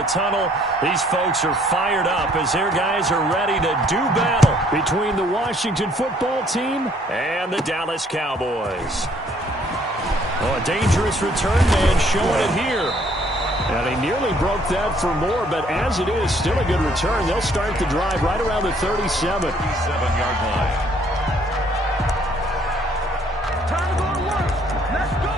the tunnel. These folks are fired up as their guys are ready to do battle between the Washington football team and the Dallas Cowboys. Oh, a dangerous return man showing it here. And he nearly broke that for more, but as it is, still a good return. They'll start the drive right around the 37. 37-yard line. Time to go to work. Let's go.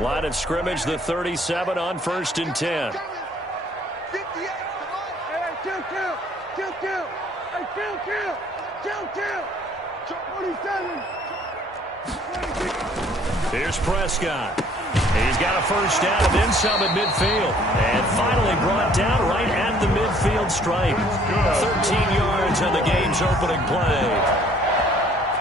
Line of scrimmage, the 37 on 1st and 10. 58. Hey, kill. Hey, kill. 27. Here's Prescott. He's got a first down and then some at midfield. And finally brought down right at the midfield stripe. 13 yards on the game's opening play.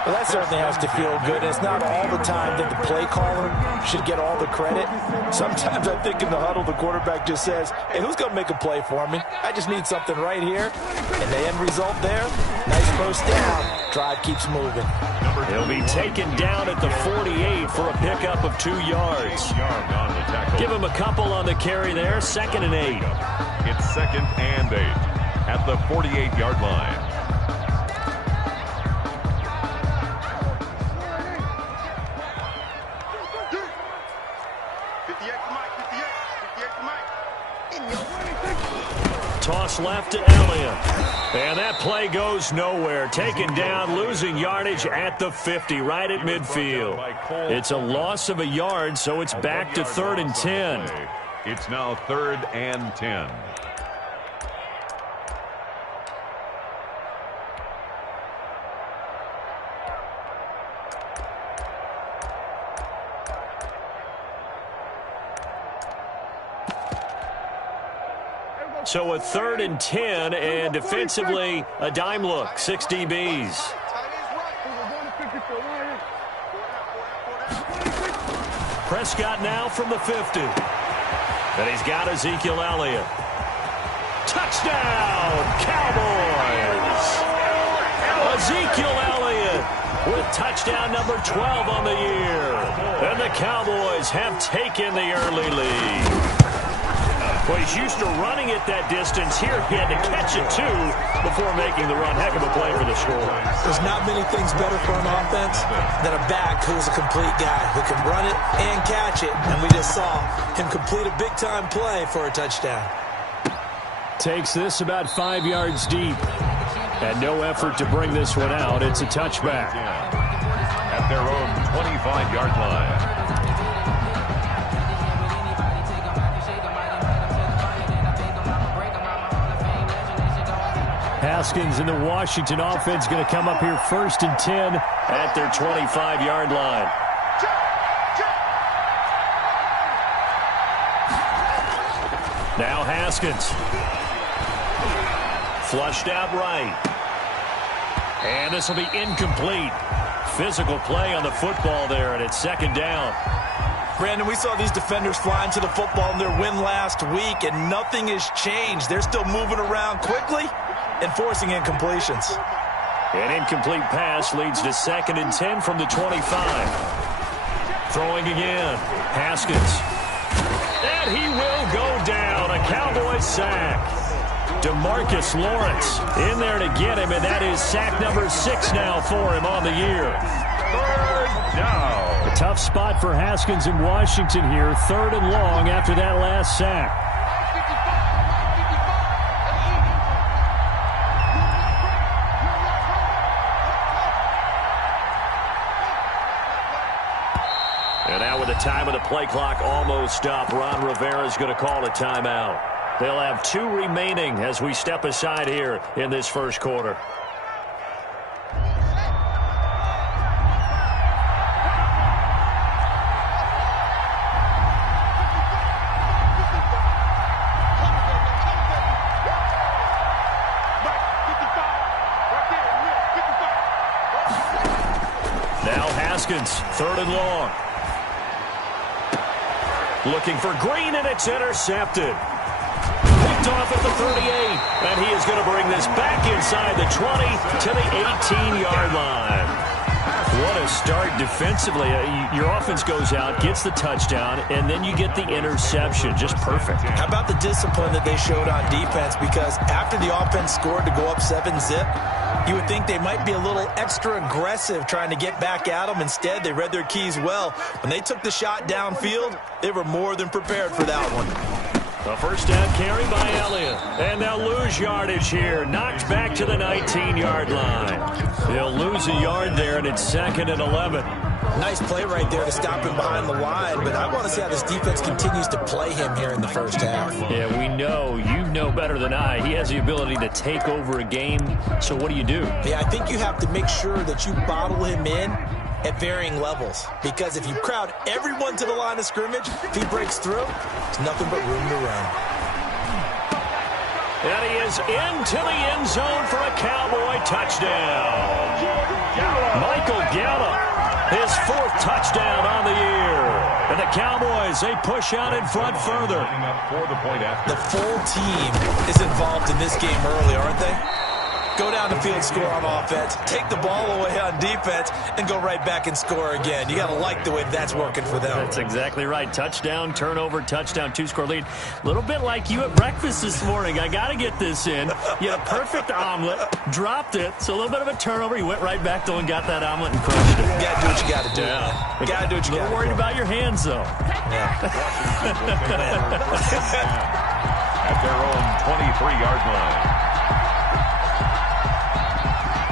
Well, that certainly has to feel good. It's not all the time that the play caller should get all the credit. Sometimes I think in the huddle, the quarterback just says, hey, who's going to make a play for me? I just need something right here. And the end result there, nice first down. Drive keeps moving. He'll be taken down at the 48 for a pickup of 2 yards. Give him a couple on the carry there. 2nd and 8. It's 2nd and 8 at the 48-yard line. Toss left to Elliott. And that play goes nowhere. Taken down, losing yardage at the 50, right at midfield. It's a loss of a yard, so it's back to 3rd and 10. It's now 3rd and 10. So a 3rd and 10, and defensively, a dime look, 6 DBs. Prescott now from the 50. And he's got Ezekiel Elliott. Touchdown, Cowboys! Ezekiel Elliott with touchdown number 12 on the year. And the Cowboys have taken the early lead. Well, he's used to running it that distance. Here he had to catch it, too, before making the run. Heck of a play for the score. There's not many things better for an offense than a back who's a complete guy who can run it and catch it. And we just saw him complete a big-time play for a touchdown. Takes this about 5 yards deep. And no effort to bring this one out. It's a touchback. At their own 25-yard line. Haskins and the Washington offense going to come up here 1st and 10 at their 25-yard line. Now Haskins. Flushed out right. And this will be incomplete. Physical play on the football there, and it's 2nd down. Brandon, we saw these defenders flying to the football in their win last week, and nothing has changed. They're still moving around quickly and forcing incompletions. An incomplete pass leads to 2nd and 10 from the 25. Throwing again. Haskins. And he will go down. A Cowboys sack. DeMarcus Lawrence in there to get him, and that is sack number 6 now for him on the year. 3rd down. A tough spot for Haskins in Washington here. 3rd and long after that last sack. And now with the time of the play clock almost up, Ron Rivera is going to call a timeout. They'll have 2 remaining as we step aside here in this first quarter. Now Haskins, 3rd and long. Looking for Green, and it's intercepted. Picked off at the 38, and he is going to bring this back inside. inside the 20 to the 18-yard line. What a start defensively. Your offense goes out, gets the touchdown, and then you get the interception. Just perfect. How about the discipline that they showed on defense? Because after the offense scored to go up 7-zip, you would think they might be a little extra aggressive trying to get back at them. Instead, they read their keys well. When they took the shot downfield, they were more than prepared for that one. A first down carry by Elliott. And they'll lose yardage here. Knocked back to the 19-yard line. They'll lose a yard there, and it's 2nd and 11. Nice play right there to stop him behind the line, but I want to see how this defense continues to play him here in the first half. Yeah, we know. You know better than I. He has the ability to take over a game, so what do you do? Yeah, I think you have to make sure that you bottle him in at varying levels, because if you crowd everyone to the line of scrimmage, if he breaks through, it's nothing but room to run. And he is into the end zone for a Cowboy touchdown. Michael Gallup, his 4th touchdown on the year. And the Cowboys, they push out in front further. The full team is involved in this game early, aren't they? Go down the field, score on offense, take the ball away on defense, and go right back and score again. You got to like the way that's working for them. That's exactly right. Touchdown, turnover, touchdown, 2-score lead. A little bit like you at breakfast this morning. I got to get this in. You had a perfect omelet, dropped it, so a little bit of a turnover. You went right back, though, and got that omelet and crushed it. You got to do what you got to do. Yeah. You got to do what you got to do. A little worried about your hands, though. Yeah. At their own 23-yard line.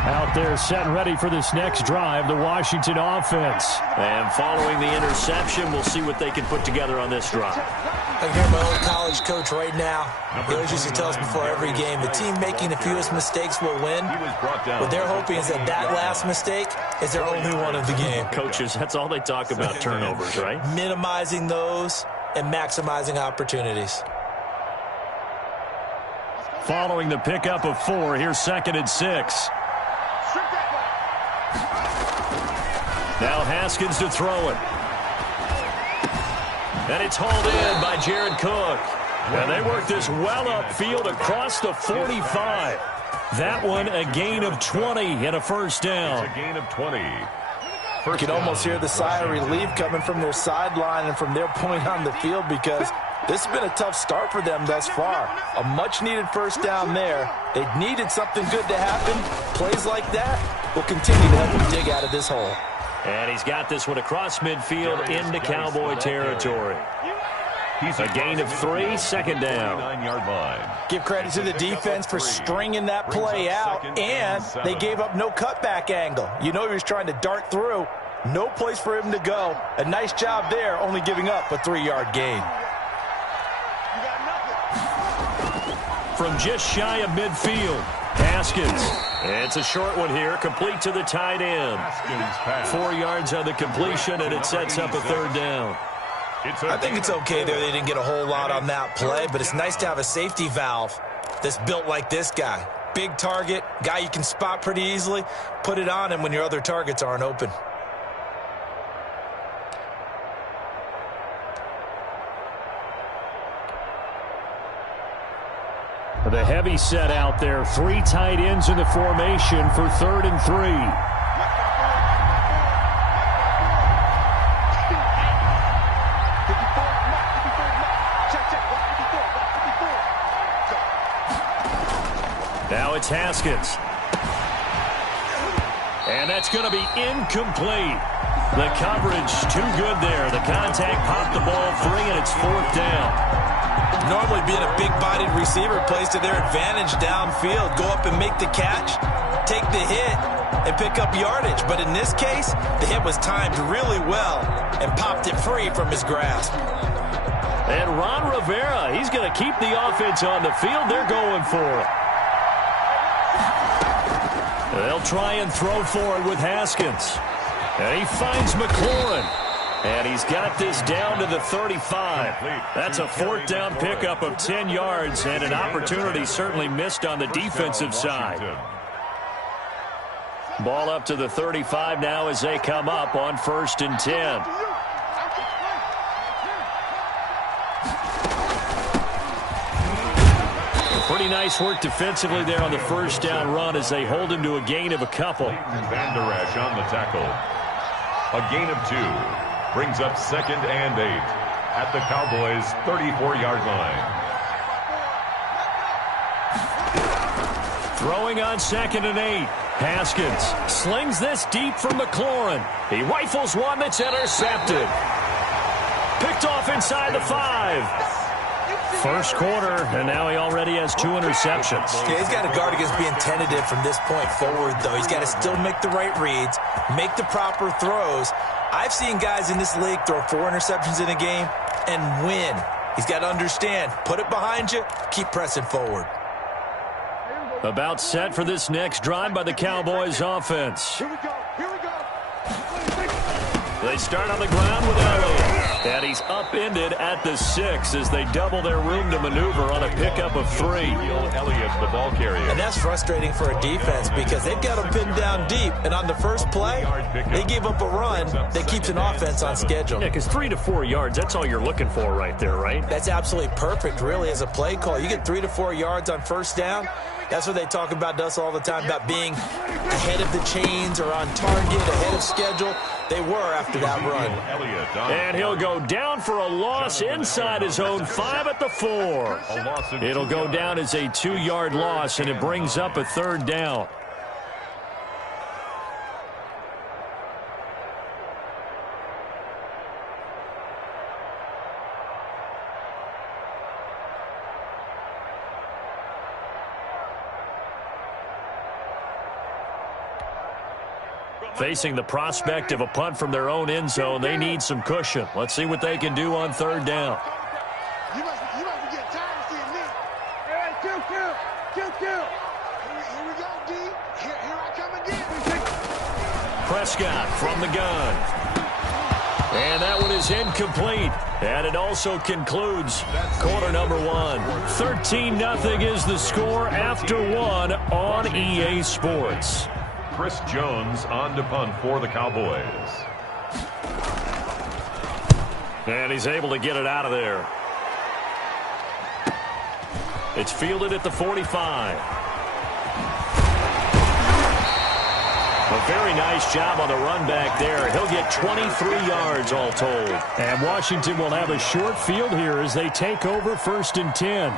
Out there set and ready for this next drive, the Washington offense. And following the interception, we'll see what they can put together on this drive. I hear my old college coach right now. He always used to tell us before every game, the team making the fewest mistakes will win. What they're hoping is that that last mistake is their only one of the game. Coaches, that's all they talk about, turnovers, right? Minimizing those and maximizing opportunities. Following the pickup of 4, here's 2nd and 6. Now Haskins to throw it. And it's hauled in by Jared Cook. And they work this well upfield across the 45. That one a gain of 20 and a first down. It's a gain of 20. You can almost hear the sigh of relief coming from their sideline and from their point on the field, because this has been a tough start for them thus far. A much-needed first down there. They needed something good to happen. Plays like that will continue to help them dig out of this hole. And he's got this one across midfield into Cowboy territory. A gain of 3, 2nd down. 9-yard line. Give credit to the defense for stringing that play out, and they gave up no cutback angle. You know he was trying to dart through. No place for him to go. A nice job there, only giving up a 3-yard gain. From just shy of midfield, Haskins. It's a short one here, complete to the tight end. 4 yards on the completion, and it sets up a 3rd down. I think it's okay there. They didn't get a whole lot on that play, but it's nice to have a safety valve that's built like this guy. Big target, guy you can spot pretty easily. Put it on him when your other targets aren't open. The heavy set out there. 3 tight ends in the formation for 3rd and 3. Now it's Haskins. And that's going to be incomplete. The coverage too good there. The contact popped the ball free, and it's 4th down. Normally being a big-bodied receiver plays to their advantage downfield. Go up and make the catch, take the hit, and pick up yardage. But in this case, the hit was timed really well and popped it free from his grasp. And Ron Rivera, he's going to keep the offense on the field. They're going for it. They'll try and throw for it with Haskins. And he finds McLaurin. And he's got this down to the 35. That's a 4th down pickup of 10 yards and an opportunity certainly missed on the defensive side. Ball up to the 35 now as they come up on 1st and 10. Pretty Pretty nice work defensively there on the first down run as they hold him to a gain of a couple. Van Der Esch on the tackle. A gain of 2 brings up 2nd and 8 at the Cowboys' 34-yard line. Throwing on 2nd and 8. Haskins slings this deep from McLaurin. He rifles one that's intercepted. Picked off inside the 5. First quarter, and now he already has 2 interceptions. Yeah, he's got to guard against being tentative from this point forward, though. He's got to still make the right reads, make the proper throws. I've seen guys in this league throw 4 interceptions in a game and win. He's got to understand, put it behind you, keep pressing forward. About set for this next drive by the Cowboys offense. Here we go. Here we go. They start on the ground with Elliott. And he's upended at the 6 as they double their room to maneuver on a pickup of 3. Elliott, the ball carrier. And that's frustrating for a defense because they've got them pinned down deep. And on the first play, they gave up a run that keeps an offense on schedule. Yeah, because 3 to 4 yards, that's all you're looking for right there, right? That's absolutely perfect, really, as a play call. You get 3 to 4 yards on first down. That's what they talk about us all the time, about being ahead of the chains or on target, ahead of schedule. They were after that run. And he'll go down for a loss inside his own 5 at the 4. It'll go down as a 2-yard loss, and it brings up a 3rd down. Facing the prospect of a punt from their own end zone, they need some cushion. Let's see what they can do on 3rd down. You must be getting tired of seeing me. Hey, 2-2. 2-2. Here we go, D. Here I come again. Prescott from the gun. And that one is incomplete. And it also concludes quarter number 1. 13-0 is the score after 1 on EA Sports. Chris Jones on to punt for the Cowboys. And he's able to get it out of there. It's fielded at the 45. A very nice job on the run back there. He'll get 23 yards all told. And Washington will have a short field here as they take over 1st and 10.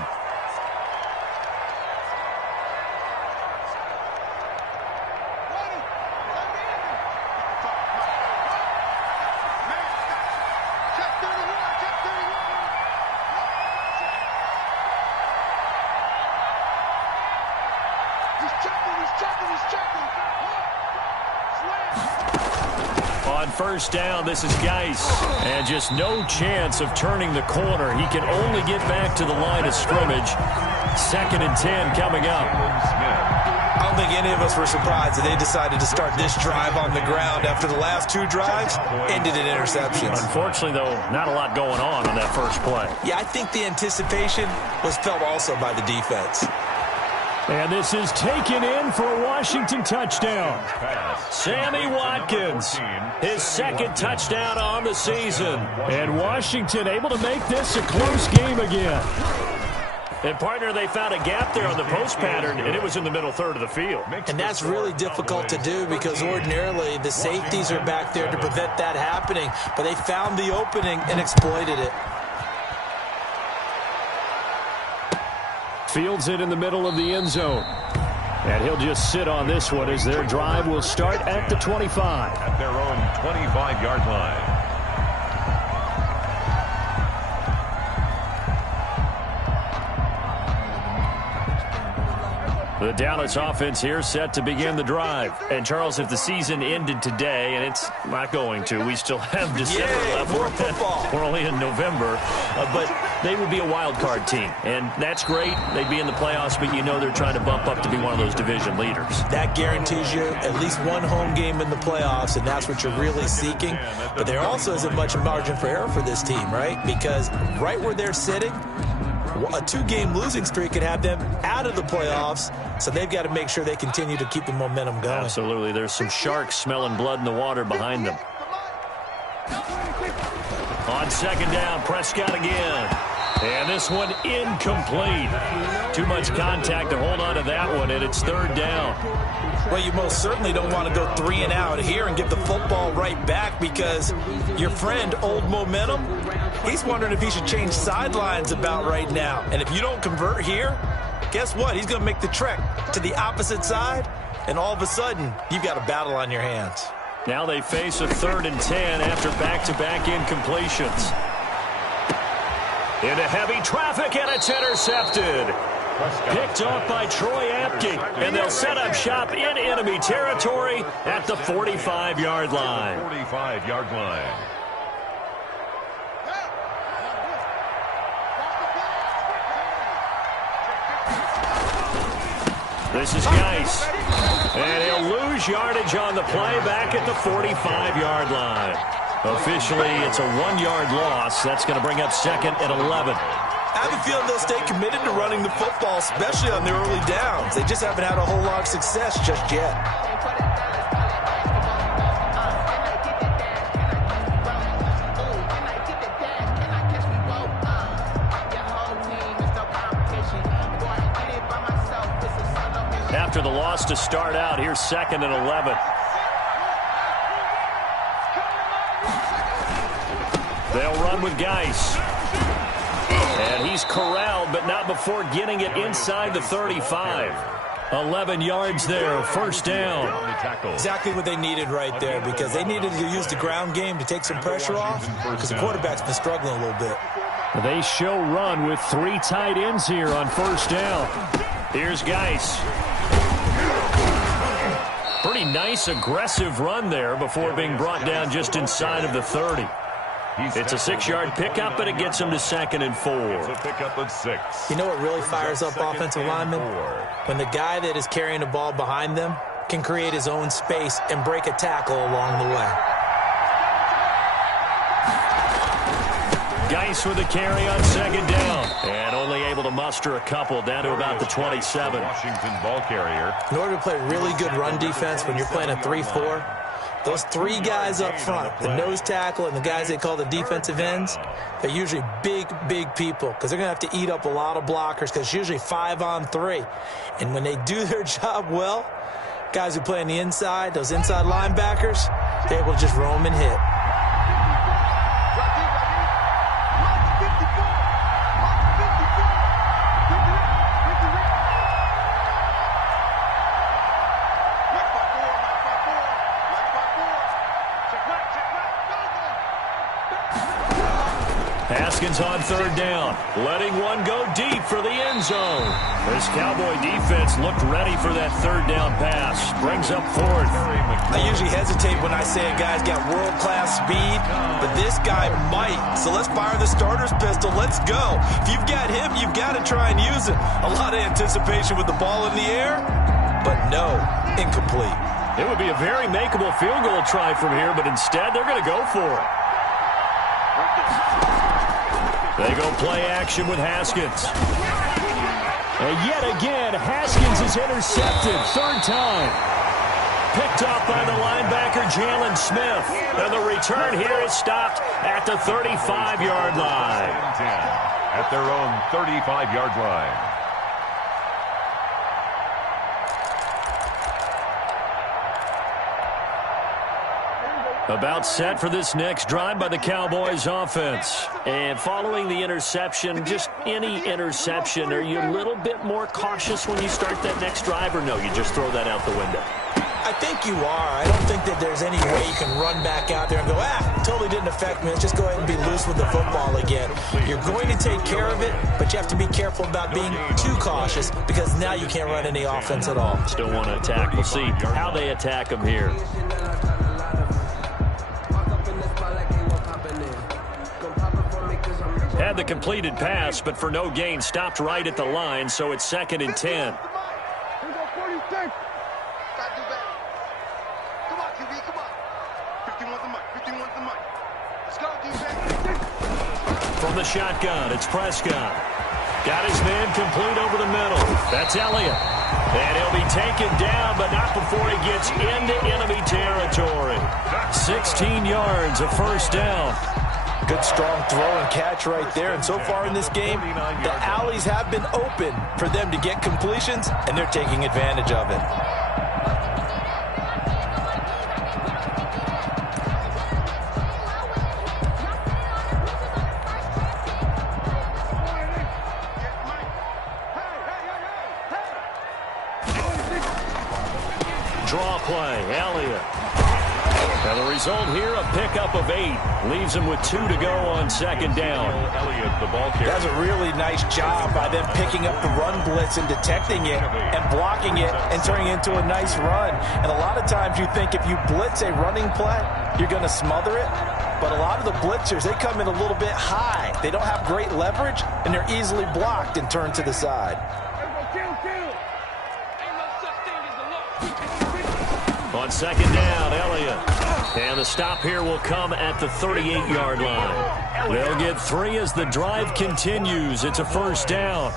On 1st down, this is Geis. And just no chance of turning the corner. He can only get back to the line of scrimmage. 2nd and 10 coming up. I don't think any of us were surprised that they decided to start this drive on the ground after the last 2 drives ended in interceptions. Unfortunately, though, not a lot going on that first play. Yeah, I think the anticipation was felt also by the defense. And this is taken in for a Washington touchdown. Sammy Watkins, his 2nd touchdown on the season. And Washington able to make this a close game again. And, partner, they found a gap there on the post pattern, and it was in the middle 3rd of the field. And that's really difficult to do because ordinarily the safeties are back there to prevent that happening. But they found the opening and exploited it. Fields it in the middle of the end zone. And he'll just sit on this one as their drive will start at the 25. At their own 25-yard line. The Dallas offense here set to begin the drive. And, Charles, if the season ended today, and it's not going to, we still have December left. More football. We're only in November. But they would be a wild card team. And that's great. They'd be in the playoffs, but you know they're trying to bump up to be one of those division leaders. That guarantees you at least one home game in the playoffs, and that's what you're really seeking. But there also isn't much margin for error for this team, right? Because right where they're sitting, a 2-game losing streak could have them out of the playoffs, so they've got to make sure they continue to keep the momentum going. Absolutely. There's some sharks smelling blood in the water behind them. On 2nd down, Prescott again. And this one incomplete. Too much contact to hold on to that one, and it's third down. Well, you most certainly don't want to go 3 and out here and get the football right back, because your friend, Old Momentum, he's wondering if he should change sidelines about right now. And if you don't convert here, guess what? He's going to make the trek to the opposite side, and all of a sudden, you've got a battle on your hands. Now they face a 3rd and 10 after back-to-back incompletions. Into heavy traffic, and it's intercepted. Picked off by Troy Apke, and they'll set up shop in enemy territory at the 45-yard line. 45-yard line. This is Geis, and he'll lose yardage on the play back at the 45-yard line. Officially, it's a 1-yard loss. That's going to bring up 2nd and 11. I have a feeling they'll stay committed to running the football, especially on their early downs. They just haven't had a whole lot of success just yet. After the loss to start out, here's 2nd and 11. They'll run with Geis. And he's corralled, but not before getting it inside the 35. 11 yards there, first down. Exactly what they needed right there, because they needed to use the ground game to take some pressure off, because the quarterback's been struggling a little bit. They show run with 3 tight ends here on first down. Here's Geis. Pretty nice, aggressive run there before being brought down just inside of the 30. It's a 6-yard pickup, but it gets him to 2nd and 4. It's a pickup of 6. You know what really fires up offensive linemen? When the guy that is carrying the ball behind them can create his own space and break a tackle along the way. Geis with a carry on 2nd down. And only able to muster a couple down to about the 27. Washington ball carrier. In order to play really good run defense when you're playing a 3-4, those 3 guys up front, the nose tackle and the guys they call the defensive ends, they're usually big, big people, because they're going to have to eat up a lot of blockers, because it's usually 5-on-3. And when they do their job well, guys who play on the inside, those inside linebackers, they're able to just roam and hit. Haskins on 3rd down, letting one go deep for the end zone. This Cowboy defense looked ready for that 3rd down pass. Brings up 4th. I usually hesitate when I say a guy's got world-class speed, but this guy might. So let's fire the starter's pistol. Let's go. If you've got him, you've got to try and use it. A lot of anticipation with the ball in the air, but no, incomplete. It would be a very makeable field goal try from here, but instead they're going to go for it. They go play action with Haskins. And yet again, Haskins is intercepted. 3rd time. Picked off by the linebacker, Jalen Smith. And the return here is stopped at the 35-yard line. At their own 35-yard line. About set for this next drive by the Cowboys offense. And following the interception, just any interception, are you a little bit more cautious when you start that next drive, or no, you just throw that out the window? I think you are. I don't think that there's any way you can run back out there and go, totally didn't affect me. Let's just go ahead and be loose with the football again. You're going to take care of it, but you have to be careful about being too cautious, because now you can't run any offense at all. Still want to attack. We'll see how they attack them here. Had the completed pass, but for no gain, stopped right at the line, so it's 2nd and 10. From the shotgun, it's Prescott. Got his man complete over the middle. That's Elliott. And he'll be taken down, but not before he gets into enemy territory. 16 yards, a first down. good, strong throw and catch right there. And so far in this game, the alleys have been open for them to get completions, and they're taking advantage of it. Draw play, Elliott. And the result here, a pickup of 8. Leaves him with 2 to go on second down. Elliott, the ball carrier. That's a really nice job by them picking up the run blitz and detecting it and blocking it and turning it into a nice run. And a lot of times you think if you blitz a running play, you're going to smother it. But a lot of the blitzers, they come in a little bit high. They don't have great leverage, and they're easily blocked and turned to the side. On second down, Elliott. And the stop here will come at the 38-yard line. They'll get 3 as the drive continues. It's a first down.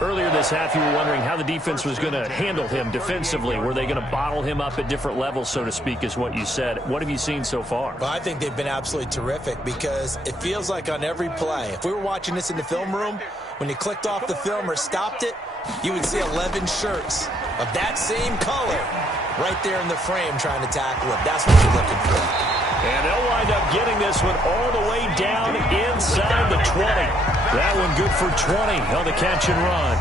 Earlier this half, you were wondering how the defense was going to handle him defensively. Were they going to bottle him up at different levels, so to speak, is what you said. What have you seen so far? Well, I think they've been absolutely terrific because it feels like on every play, if we were watching this in the film room, when you clicked off the film or stopped it, you would see 11 shirts of that same color right there in the frame trying to tackle it. That's what you're looking for. And they'll wind up getting this one all the way down inside the 20. That one good for 20 on the catch and run.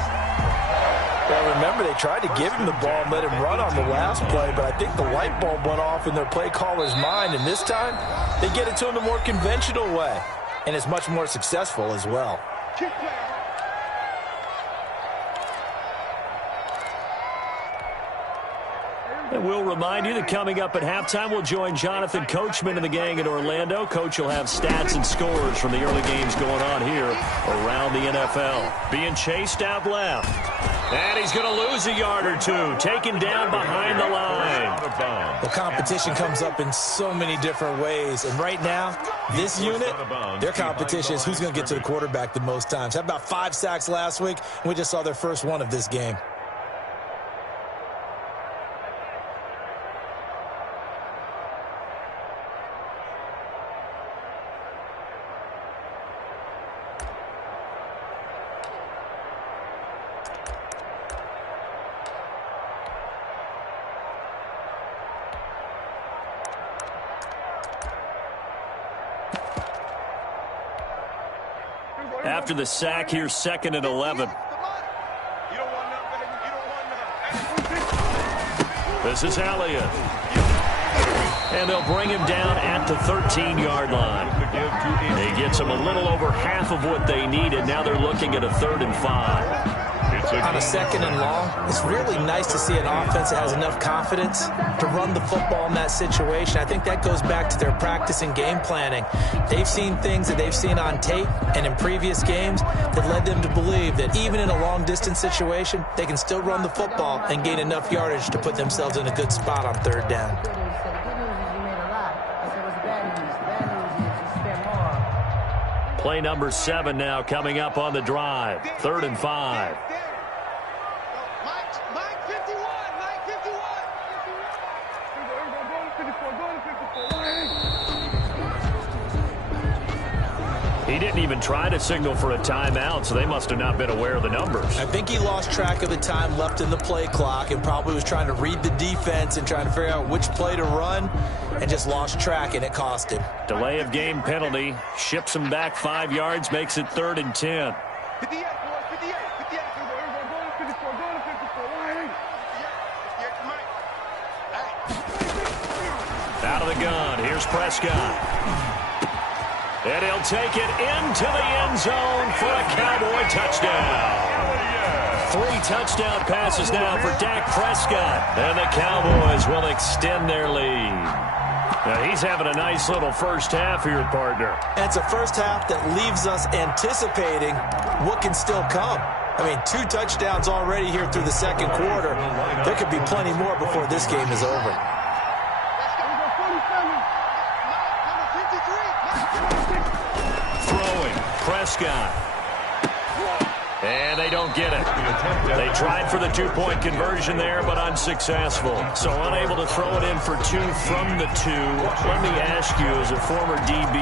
Well, remember, they tried to give him the ball and let him run on the last play, but I think the light bulb went off in their play caller's mind, and this time they get it to him the more conventional way, and it's much more successful as well. And we'll remind you that coming up at halftime, we'll join Jonathan Coachman and the gang in Orlando. Coach will have stats and scores from the early games going on here around the NFL. Being chased out left. And he's going to lose a yard or 2. Taken down behind the line. Well, competition comes up in so many different ways. And right now, this unit, their competition is who's going to get to the quarterback the most times. Had about 5 sacks last week, and we just saw their first one of this game. After the sack, here's 2nd and 11. This is Elliott. And they'll bring him down at the 13-yard line. He gets them a little over half of what they needed. Now they're looking at a 3rd and 5. On a 2nd and long, it's really nice to see an offense that has enough confidence to run the football in that situation. I think that goes back to their practice and game planning. They've seen things that they've seen on tape and in previous games that led them to believe that even in a long-distance situation, they can still run the football and gain enough yardage to put themselves in a good spot on 3rd down. Play number 7 now coming up on the drive. 3rd and 5. He didn't even try to signal for a timeout, so they must have not been aware of the numbers. I think he lost track of the time left in the play clock and probably was trying to read the defense and trying to figure out which play to run and just lost track, and it cost him. Delay of game penalty. Ships him back 5 yards, makes it 3rd and 10. Out of the gun, here's Prescott. And he'll take it into the end zone for a Cowboy touchdown. 3 touchdown passes now for Dak Prescott. And the Cowboys will extend their lead. Now he's having a nice little first half here, partner. And it's a first half that leaves us anticipating what can still come. I mean, 2 touchdowns already here through the 2nd quarter. There could be plenty more before this game is over. Throwing, Prescott. And they don't get it. They tried for the two-point conversion there, but unsuccessful. So unable to throw it in for two from the two. Let me ask you, as a former DB,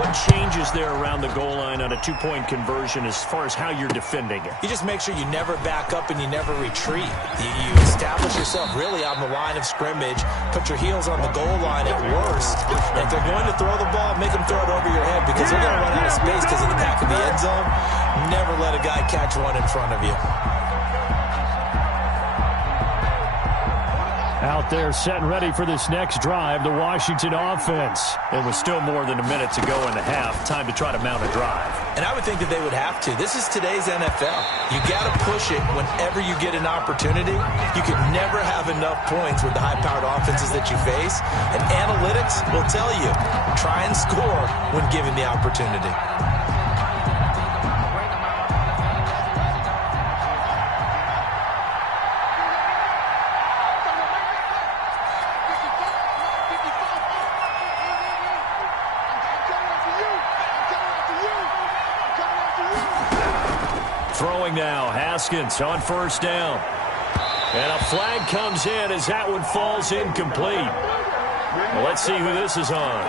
what changes there around the goal line on a two-point conversion as far as how you're defending it? You just make sure you never back up and you never retreat. You establish yourself really on the line of scrimmage, put your heels on the goal line at worst. And if they're going to throw the ball, make them throw it over your head because they're going to run out of space because of the back of the end zone. Never let a guy catch one in front of you. Out there set and ready for this next drive, the Washington offense. It was still more than a minute to go in the half. Time to try to mount a drive. And I would think that they would have to. This is today's NFL. You got to push it whenever you get an opportunity. You can never have enough points with the high-powered offenses that you face. And analytics will tell you, try and score when given the opportunity. Throwing now, Haskins on first down. And a flag comes in as that one falls incomplete. Well, let's see who this is on.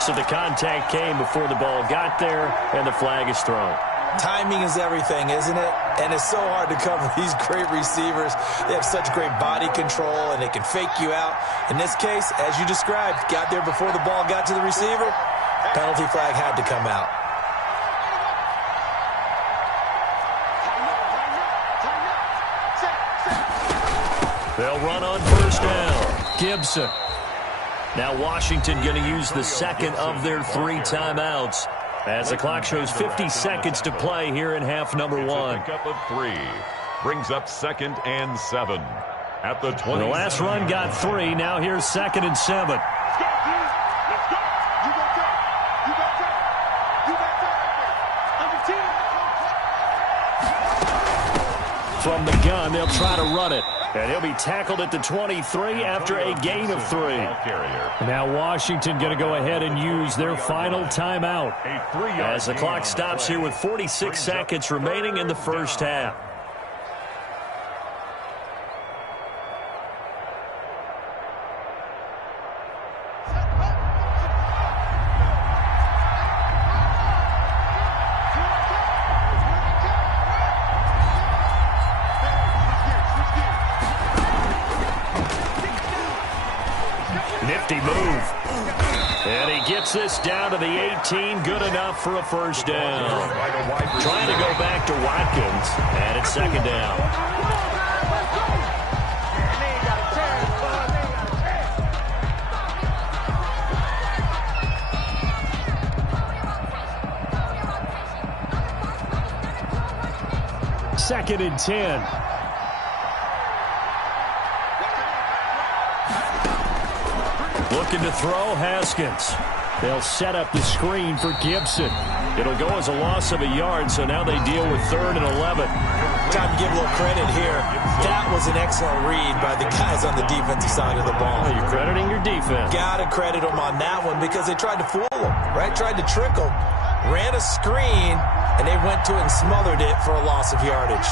So the contact came before the ball got there, and the flag is thrown. Timing is everything, isn't it? And it's so hard to cover these great receivers. They have such great body control, and they can fake you out. In this case, as you described, got there before the ball got to the receiver. Penalty flag had to come out. They'll run on first down. Gibson. Now Washington going to use the second of their 3 timeouts as the clock shows 50 seconds to play here in half number 1. Pickup of 3 brings up 2nd and 7 at the 20. The last run got 3. Now here's 2nd and 7. From the gun, they'll try to run it. And he'll be tackled at the 23 after a gain of 3. Now Washington going to go ahead and use their final timeout as the clock stops here with 46 seconds remaining in the first half. Nifty move. And he gets this down to the 18. Good enough for a first down. Trying to go back to Watkins. And it's 2nd down. Second and 10. Looking to throw, Haskins. They'll set up the screen for Gibson. It'll go as a loss of a yard, so now they deal with 3rd and 11. Time to give a little credit here. That was an excellent read by the guys on the defensive side of the ball. Well, you're crediting your defense. Got to credit them on that one because they tried to fool them, right? Tried to trick them. Ran a screen, and they went to it and smothered it for a loss of yardage.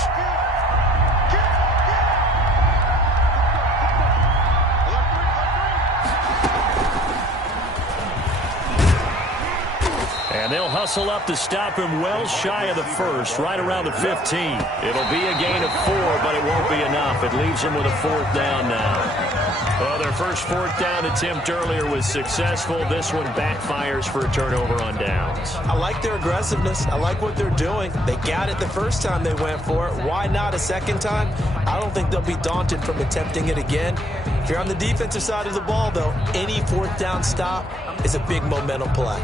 And they'll hustle up to stop him well shy of the first, right around the 15. It'll be a gain of 4, but it won't be enough. It leaves him with a 4th down now. Well, their first 4th down attempt earlier was successful. This one backfires for a turnover on downs. I like their aggressiveness. I like what they're doing. They got it the first time they went for it. Why not a second time? I don't think they'll be daunted from attempting it again. If you're on the defensive side of the ball, though, any 4th down stop is a big momentum play.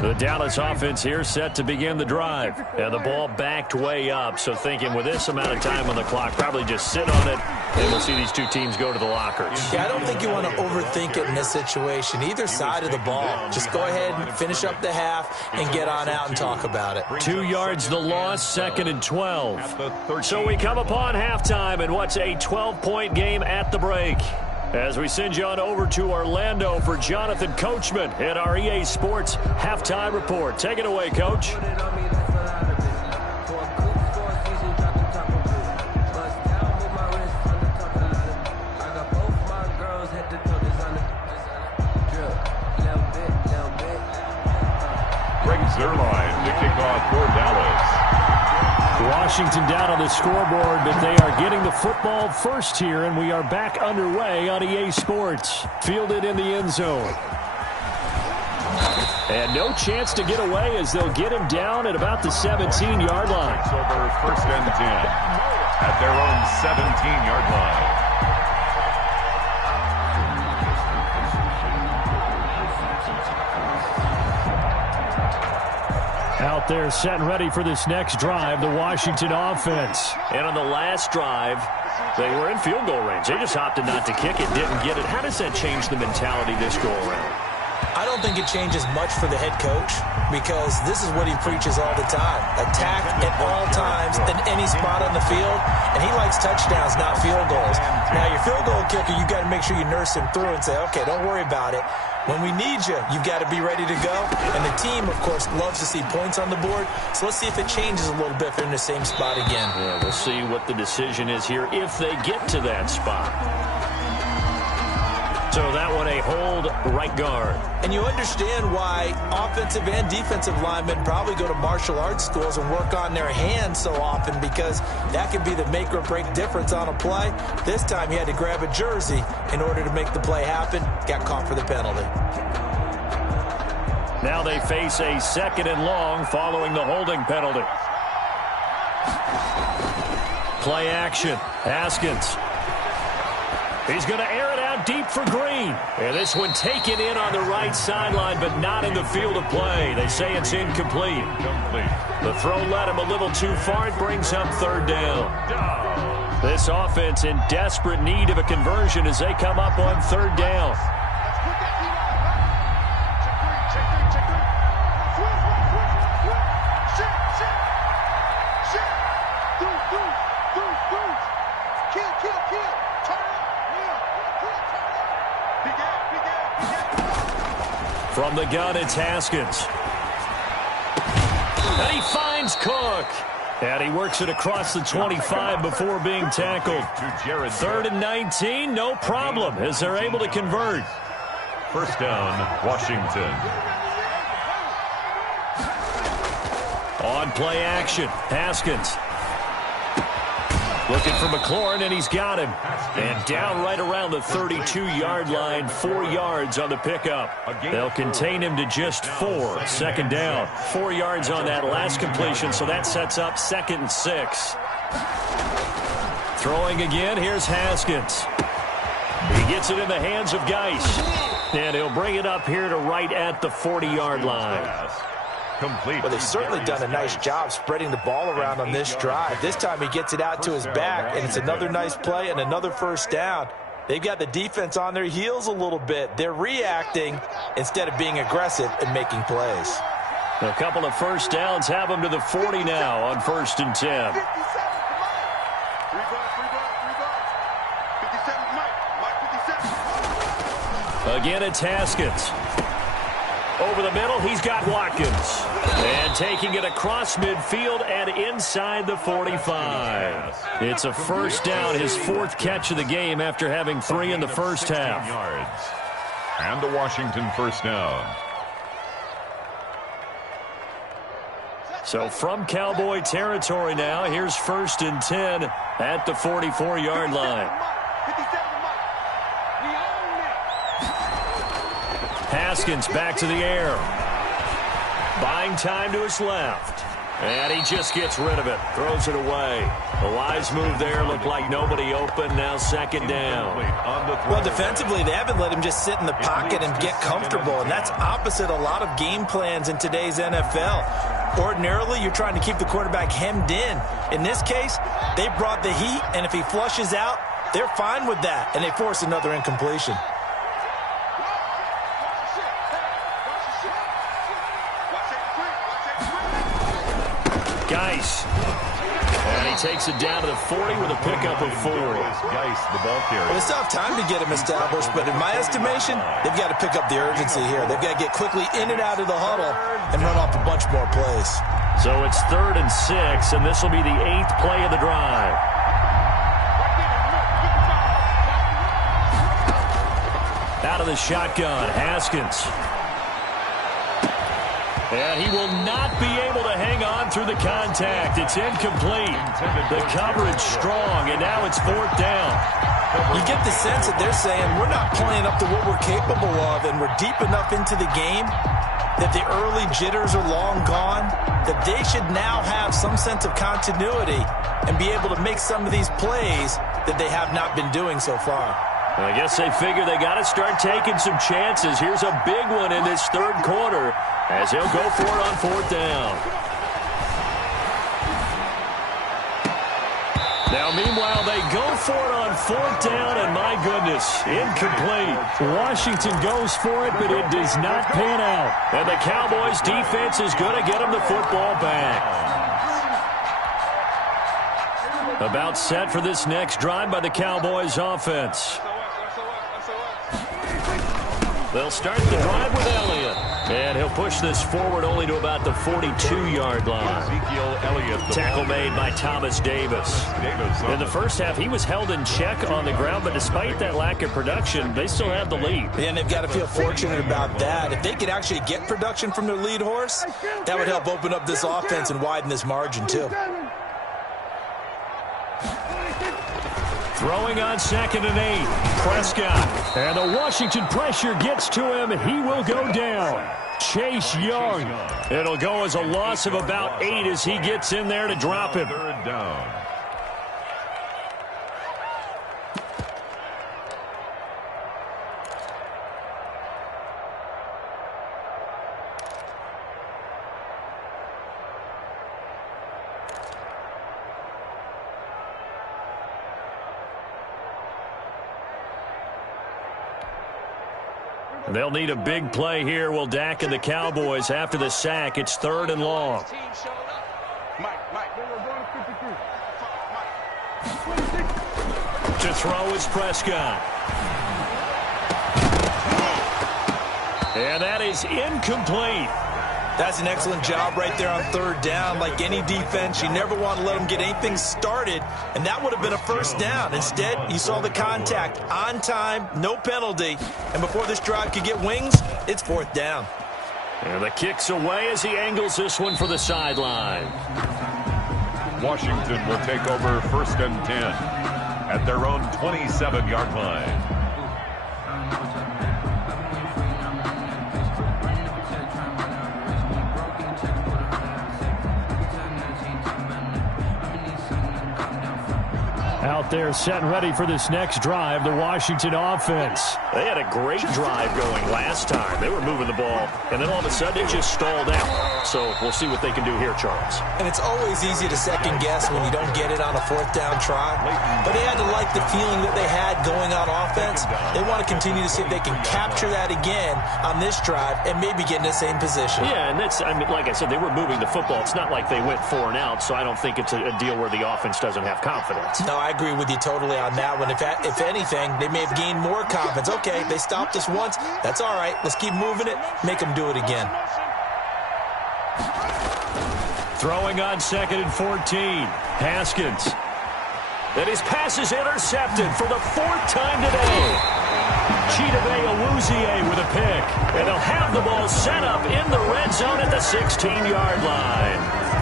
The Dallas offense here set to begin the drive. And the ball backed way up. So thinking with this amount of time on the clock, probably just sit on it. And we'll see these two teams go to the lockers. Yeah, I don't think you want to overthink it in this situation. Either side of the ball. Just go ahead and finish up the half and get on out and talk about it. 2 yards the loss, 2nd and 12. So we come upon halftime in what's a 12-point game at the break. As we send you on over to Orlando for Jonathan Coachman in our EA Sports Halftime Report. Take it away, Coach. is their line to kick off for Dallas. Washington down on the scoreboard, but they are getting the football first here, and we are back underway on EA Sports. Fielded in the end zone. And no chance to get away as they'll get him down at about the 17-yard line. It's over 1st and 10 at their own 17-yard line. Out there set and ready for this next drive, the Washington offense. And on the last drive, they were in field goal range. They just opted not to kick it, didn't get it. How does that change the mentality this go around? I don't think it changes much for the head coach because this is what he preaches all the time. Attack at all times in any spot on the field, and he likes touchdowns, not field goals. Now, your field goal kicker, you've got to make sure you nurse him through and say, okay, don't worry about it. When we need you, you've got to be ready to go. And the team, of course, loves to see points on the board. So let's see if it changes a little bit if they're in the same spot again. Yeah, we'll see what the decision is here if they get to that spot. So that one a hold right guard. And you understand why offensive and defensive linemen probably go to martial arts schools and work on their hands so often because that can be the make or break difference on a play. This time he had to grab a jersey in order to make the play happen. Got caught for the penalty. Now they face a 2nd and long following the holding penalty. Play action. Haskins. He's going to air it out deep for Green. And this one taken in on the right sideline, but not in the field of play. They say it's incomplete. The throw led him a little too far. It brings up 3rd down. This offense in desperate need of a conversion as they come up on 3rd down. From the gun, it's Haskins. And he finds Cook. And he works it across the 25 before being tackled. 3rd and 19, no problem, as they're able to convert. 1st down, Washington. On play action, Haskins. Looking for McLaurin, and he's got him. And down right around the 32-yard line, 4 yards on the pickup. They'll contain him to just 4. 2nd down. 4 yards on that last completion, so that sets up 2nd and 6. Throwing again, here's Haskins. He gets it in the hands of Geis. And he'll bring it up here to right at the 40-yard line. Well, they've certainly done a nice job spreading the ball around on this drive. This time he gets it out to his back, and it's another nice play and another 1st down. They've got the defense on their heels a little bit. They're reacting instead of being aggressive and making plays. A couple of 1st downs have them to the 40 now on 1st and 10. Again, it's Haskins. Over the middle, he's got Watkins. And taking it across midfield and inside the 45. It's a 1st down, his 4th catch of the game after having 3 in the first half. And the Washington 1st down. So from Cowboy territory now, here's 1st and 10 at the 44-yard line. Haskins back to the air. Buying time to his left. And he just gets rid of it. Throws it away. A wise move there. Looked like nobody open. Now 2nd down. Well, defensively, they haven't let him just sit in the pocket and get comfortable. And that's opposite a lot of game plans in today's NFL. Ordinarily, you're trying to keep the quarterback hemmed in. In this case, they brought the heat. And if he flushes out, they're fine with that. And they force another incompletion. Geis. And he takes it down to the 40 with a pickup of 4. Geis, the ball carrier. Well, they still have time to get him established, but in my estimation, they've got to pick up the urgency here. They've got to get quickly in and out of the huddle and run off a bunch more plays. So it's 3rd and 6, and this will be the 8th play of the drive. Out of the shotgun, Haskins. And he will not be able to hang on through the contact. It's incomplete. The coverage strong, and now it's 4th down. You get the sense that they're saying we're not playing up to what we're capable of, and we're deep enough into the game that the early jitters are long gone, that they should now have some sense of continuity and be able to make some of these plays that they have not been doing so far. I guess they figure they got to start taking some chances. Here's a big one in this 3rd quarter as he'll go for it on 4th down. Now, meanwhile, they go for it on 4th down, and my goodness, incomplete. Washington goes for it, but it does not pan out. And the Cowboys' defense is going to get them the football back. About set for this next drive by the Cowboys' offense. They'll start the drive with Elliott. And he'll push this forward only to about the 42-yard line. Ezekiel Elliott. Tackle made by Thomas Davis. In the first half, he was held in check on the ground, but despite that lack of production, they still have the lead. And they've got to feel fortunate about that. If they could actually get production from their lead horse, that would help open up this offense and widen this margin, too. Throwing on 2nd and 8. Prescott. And the Washington pressure gets to him. He will go down. Chase Young. It'll go as a loss of about 8 as he gets in there to drop him. 3rd down. They'll need a big play here. Will Dak and the Cowboys after the sack. It's 3rd and long. To throw is Prescott. And that is incomplete. That's an excellent job right there on 3rd down. Like any defense, you never want to let them get anything started, and that would have been a 1st down. Instead, you saw the contact on time, no penalty, and before this drive could get wings, it's 4th down. And the kick's away as he angles this one for the sideline. Washington will take over 1st and 10 at their own 27-yard line. Out there set and ready for this next drive, the Washington offense. They had a great drive going last time. They were moving the ball, and then all of a sudden it just stalled out. So we'll see what they can do here, Charles. And it's always easy to second guess when you don't get it on a 4th down try. But they had to like the feeling that they had going on offense. They want to continue to see if they can capture that again on this drive and maybe get in the same position. Yeah, and that's, I mean, like I said, they were moving the football. It's not like they went 4 and out, so I don't think it's a deal where the offense doesn't have confidence. No, I agree with you totally on that one. If anything, they may have gained more confidence. Okay, they stopped us once. That's all right. Let's keep moving it. Make them do it again. Throwing on 2nd and 14. Haskins. And his pass is intercepted for the 4th time today. Chidobe Awuzie with a pick. And they'll have the ball set up in the red zone at the 16-yard line.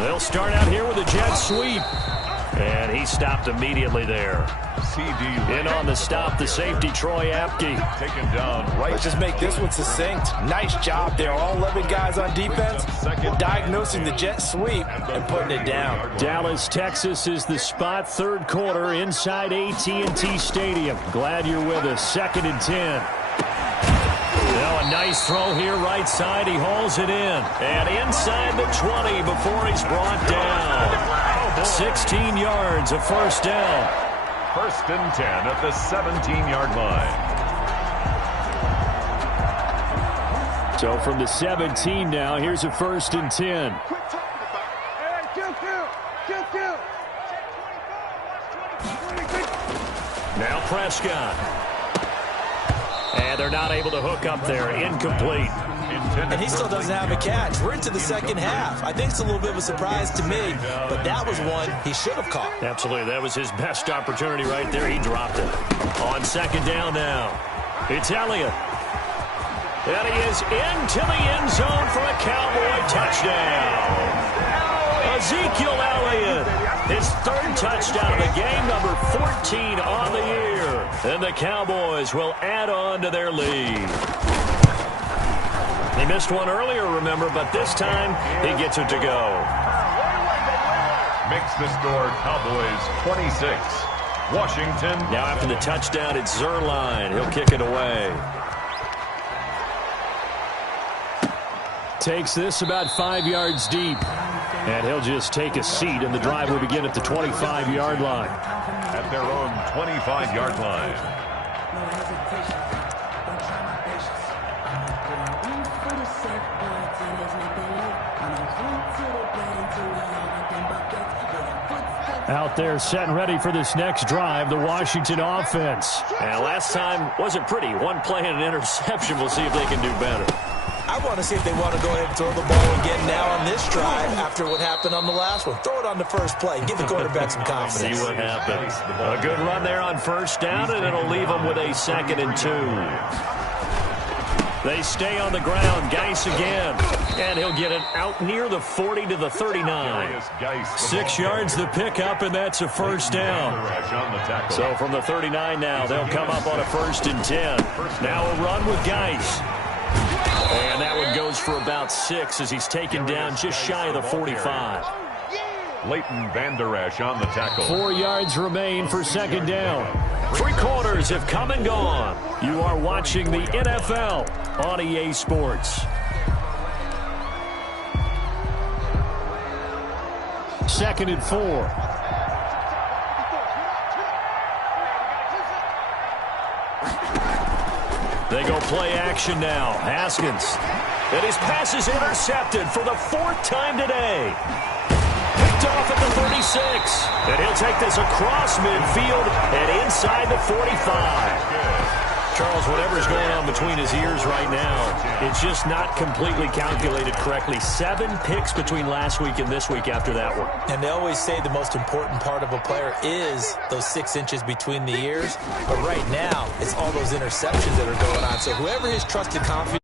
They'll start out here with a jet sweep. And he stopped immediately there. In on the stop, the safety, Troy Apke. Taken down right. Let's just make this one succinct. Nice job there. All 11 guys on defense diagnosing the jet sweep and putting it down. Dallas, Texas is the spot. 3rd quarter inside AT&T Stadium. Glad you're with us. 2nd and 10. Now a nice throw here right side. He hauls it in. And inside the 20 before he's brought down. 16 yards, a 1st down. 1st and 10 at the 17-yard line. So from the 17 now, here's a 1st and 10. Now Prescott. And they're not able to hook up there. Incomplete. And he still doesn't have a catch. We're into the second half. I think it's a little bit of a surprise to me, but that was one he should have caught. Absolutely. That was his best opportunity right there. He dropped it. On second down now, it's Elliott. And he is into the end zone for a Cowboy touchdown. Ezekiel Elliott, his third touchdown of the game, number 14 on the year. And the Cowboys will add on to their lead. He missed one earlier, remember, but this time he gets it to go. Makes the score Cowboys 26. Washington. Now after the touchdown, it's Zerline. He'll kick it away. Takes this about 5 yards deep. And he'll just take a seat, and the drive will begin at the 25-yard line. At their own 25-yard line. Out there setting ready for this next drive, the Washington offense. And last time wasn't pretty. One play and an interception. We'll see if they can do better. I want to see if they want to go ahead and throw the ball again now on this drive after what happened on the last one. Throw it on the first play. Give the quarterback some confidence. See what happens. A good run there on first down, and it'll leave them with a 2nd and 2. They stay on the ground. Geis again. And he'll get it out near the 40 to the 39. 6 yards the pickup, and that's a first down. So from the 39 now, they'll come up on a 1st and 10. Now a run with Geis. And that one goes for about 6 as he's taken down just shy of the 45. Leighton Vander Esch on the tackle. 4 yards remain for 2nd down. 3 quarters have come and gone. You are watching the NFL on EA Sports. 2nd and 4. They go play action now. Haskins. And his pass is intercepted for the 4th time today. Picked off at the 36. And he'll take this across midfield and inside the 45. Charles, whatever's going on between his ears right now, it's just not completely calculated correctly. 7 picks between last week and this week after that one. And they always say the most important part of a player is those 6 inches between the ears. But right now, it's all those interceptions that are going on. So whoever his trusted confidant